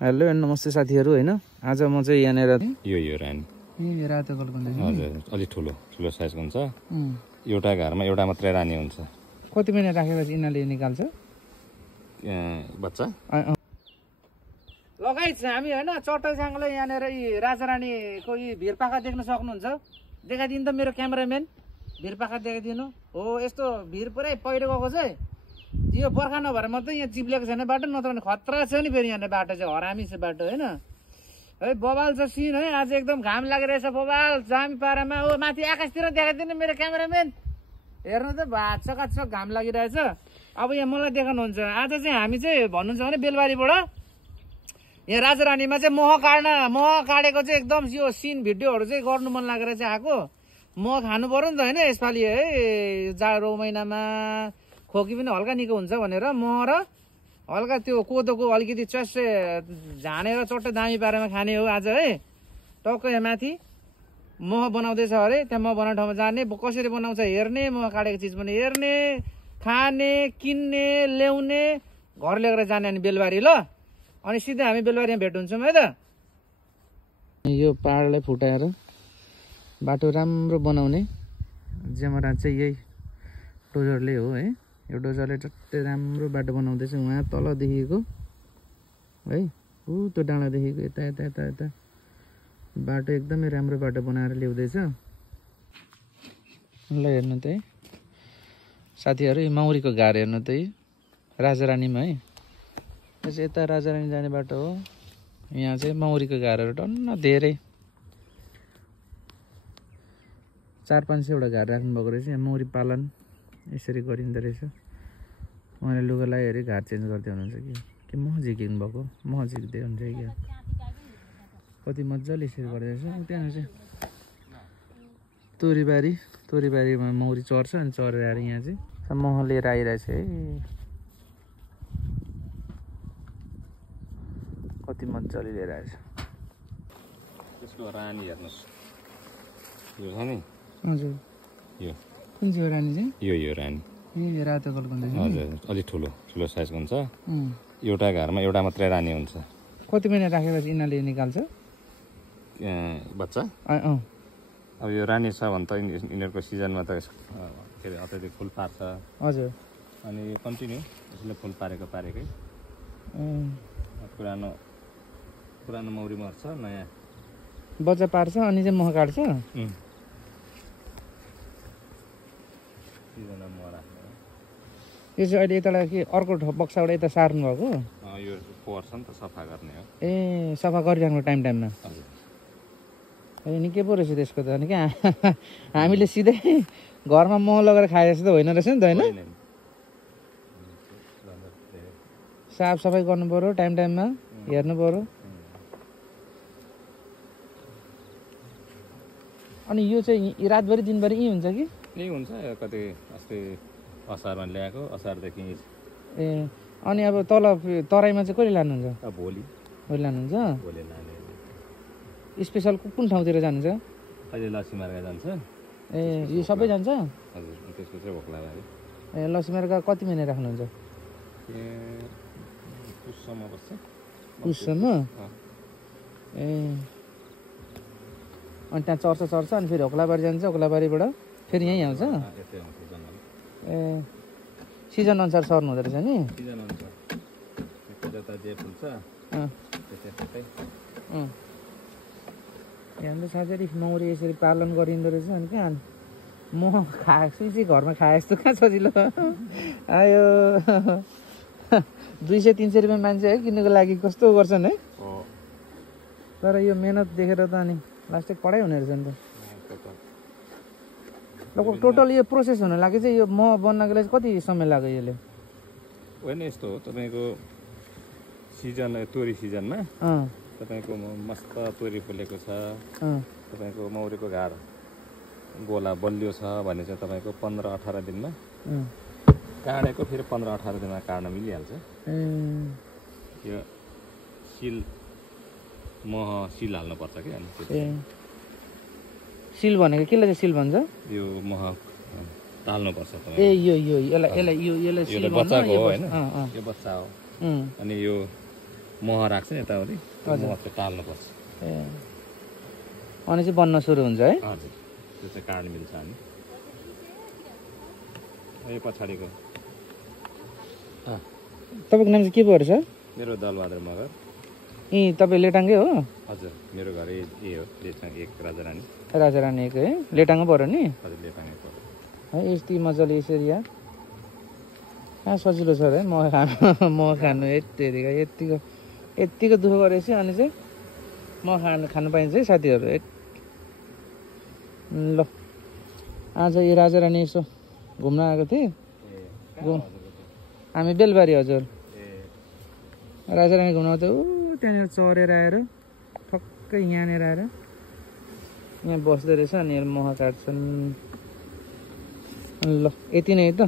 hello and नमस्ते साथीहरू हैन आज म चाहिँ यहाँनेर यो रानी ए रातो कलको हजुर अलि ठुलो साइजको हुन्छ एउटा घरमा एउटा मात्रै रानी हुन्छ कति महिना राखेपछि यिनीहरूले निकाल्छ बच्चा लगाइछ हामी हैन चट्टैसँगले यहाँनेर यी राजारानीको यी भिरपाखा देख्न सक्नुहुन्छ देखाइदिनु त मेरो क्यामेराम्यान भिरपाखा देखाइदिनु हो यस्तो भिर पुरै पहिरो गएको चाहिँ यो बर्खा नभएर मात्रै यहाँ चिप्लेको छैन बाटो नत्र भने खतरा छ नि फेरि यहाँ बाटो चाहिँ हरामी छ बाटो हैन है बबाल छ सिन है आज एकदम घाम लागिरहेछ बबाल जामी पारामा हो माथि आकाशतिर देखाइदिनु मेरो क्यामेराम्यान हेर्नु त भाचकाचक घाम लागिरहेछ अब यहाँ मलाई देखाउनुहुन्छ आज चाहिँ हामी चाहिँ भन्नुहुन्छ भने बेलबारीबाट यहाँ राजारानीमा चाहिँ मह काटेको चाहिँ एकदम यो सिन भिडियोहरू चाहिँ गर्नु मन लागेर चाहिँ आएको मह खानु पर्यो नि त होइन यसपालि है जाडो महिनामा खोकी पनि हल्का निको हुन्छ भनेर मह र हल्का त्यो कोदोको अलिकति चस्से झानेर चट्टै दामी पारेमा खाने हो आज है टक्कै यहाँ माथि मह बनाउँदैछ अरे त्यहाँ मह बनाउने ठाउँमा जाने कसरी बनाउँछ हेर्ने मह काटेको चिज पनि हेर्ने खाने किन्ने ल्याउने घर लिएर जाने अनि बेलबारी ल अनि सिधै हामी बेलबारीमा भेट हुन्छौँ है त यो पहाडलाई फुटाएर बाटो राम्रो बनाउने जेमरा चाहिँ यही डोजरले हो है यो डोजरले चट्टै राम्रो बाटो बनाउँदैछ उहाँ तलदेखिको है ऊ त्यो डाँडादेखिको यता यता यता यता बाटो एकदमै राम्रो बाटो बनाएर ल्याउँदैछ ल हेर्नु त है साथीहरू यो मौरीको घार हेर्नु त है राजारानीमा है यो चाहिँ यता राजारानी जाने बाटो हो यहाँ चाहिँ मौरीको घारहरू टन्न धेरै 400-500 घार राख्नुभएको रहेछ यहाँ मौरी पालन यसरी गरिँदो रहेछ उहाँले लुगा लगाइहरू घार चेन्ज गर्दै हुनुहुन्छ कि मह झिकिनु भएको मह झिक्दै हुन्छ क्या कति मजाले यसरी गर्दैछ त्यहाँ चाहिँ तोरीबारीमा मौरी चर्छ अनि चरेर आएर यहाँ चाहिँ मह लिएर आइरहेछ है कति मजाले लिएर आएछ त्यसको रानी हेर्नुहोस् यो छ नि हजुर यो कुन चाहिँ रानी चाहिँ यो रानी ए रातो कलको हजुर अलि ठुलो साइजको हुन्छ एउटा घरमा एउटा मात्रै रानी हुन्छ कति महिना राखेपछि यिनीहरूले निकाल्छ बच्चा अब यो रानी छ भने त यिनीहरूको सिजनमा त के अरे अत्याधिक फुल पार्छ हजुर अनि कन्टिन्यू यसले फुल पारेकै पुरानो मौरी मर्छ नयाँ बच्चा पार्छ अनि चाहिँ मह काट्छ यो चाहिँ अहिले यतालाई के अर्को बक्साबाट यता सार्नु भएको यो पर्छ नि त सफा गर्ने हो ए सफा गरिराख्नु टाइममा ए निकै पो रहेछ त्यसको त अनि क्या हामीले सिधै घरमा मह लगेर खाए जस्तो त होइन रहेछ नि त होइन साफ सफाइ गर्नु पर्यो टाइममा हेर्नु पर्यो अनि यो चाहिँ रातभरि दिनभरि यहीँ हुन्छ कि यही हुन्छ कति अस्ति असारमा ल्याएको असारदेखि ए अनि अब तल तराईमा चाहिँ कहिले लानुहुन्छ भोलि लानुहुन्छ भोलि लाने स्पेसल कुन ठाउँतिर जानुहुन्छ अहिले लक्ष्मीमार्ग जान्छ ए यो सबै जान्छ हजुर त्यसको चाहिँ भोक्लाबारी ए लक्ष्मीमार्ग कति महिना राख्नुहुन्छ पुससम्म बस्छ पुससम्म ए अनि त्यहाँ चर्छ अनि फेरि ओक्लाबारी जान्छ ओक्लाबारीबाट फेरि यहीँ आउँछ ए सिजन अनुसार सर्नु हुँदो रहेछ नि सिजन अनुसार जे फुल्छ यहाँ त साथीहरू मौरी यसरी पालन गरिँदो रहेछ अनि कहाँ म खाएको चाहिँ घरमा खाए जस्तो कहाँ सजिलो आयो 200-300 रुपियाँ मान्छे है किन्नुको लागि कस्तो गर्छन् है तर यो मेहनत देखेर त अनि लास्टै पढाइ हुने रहेछ नि त लगभग टोटल यो प्रोसेस हुन लागि चाहिँ यो मह बन्नको लागि कति समय लाग्यो यसले होइन यस्तो हो तपाईँको सिजन तोरी सिजनमा तपाईँको मस्त तोरी फुलेको छ तपाईँको मौरीको घार गोला बलियो छ भने चाहिँ तपाईँको 15-18 दिनमा काटेको फेरि 15-18 दिनमा काट्न मिलिहाल्छ यो मह सिल हाल्नुपर्छ कि अनि सिल भनेको केले चाहिँ सिल भन्छ यो मह टाल्नुपर्छ ए यसलाई सिल बच्चाको हो होइन यो बच्चा हो अनि यो मह राख्छ नि यताउति मह चाहिँ टाल्नुपर्छ ए अनि चाहिँ बन्न सुरु हुन्छ है हजुर त्यो चाहिँ काट्न मिल्छ अनि यो पछाडिको तपाईँको नाम चाहिँ के पो रहेछ मेरो दलबहादुर मगर ए तपाईँ लेटाङकै हो हजुर मेरो घर यही हो लेटाङ 1 राजारानी राजारानीको है लेटाङै पऱ्यो नि हजुर लेटाङै पर्यो है यति मजाले यसरी या कहाँ सजिलो छ है मह खानु यत्तिको दुःख गरेपछि अनि चाहिँ मह खानु पाइन्छ है साथीहरू ल आज यो राजारानी यसो घुम्न आएको थिएँ हामी बेलबारी हजुर राजारानी घुम्न आउँदा त्यहाँनिर चरेर आएर ठक्कै यहाँनिर आएर यहाँ बस्दो रहेछ अनि मह काट्छन् ल यति नै त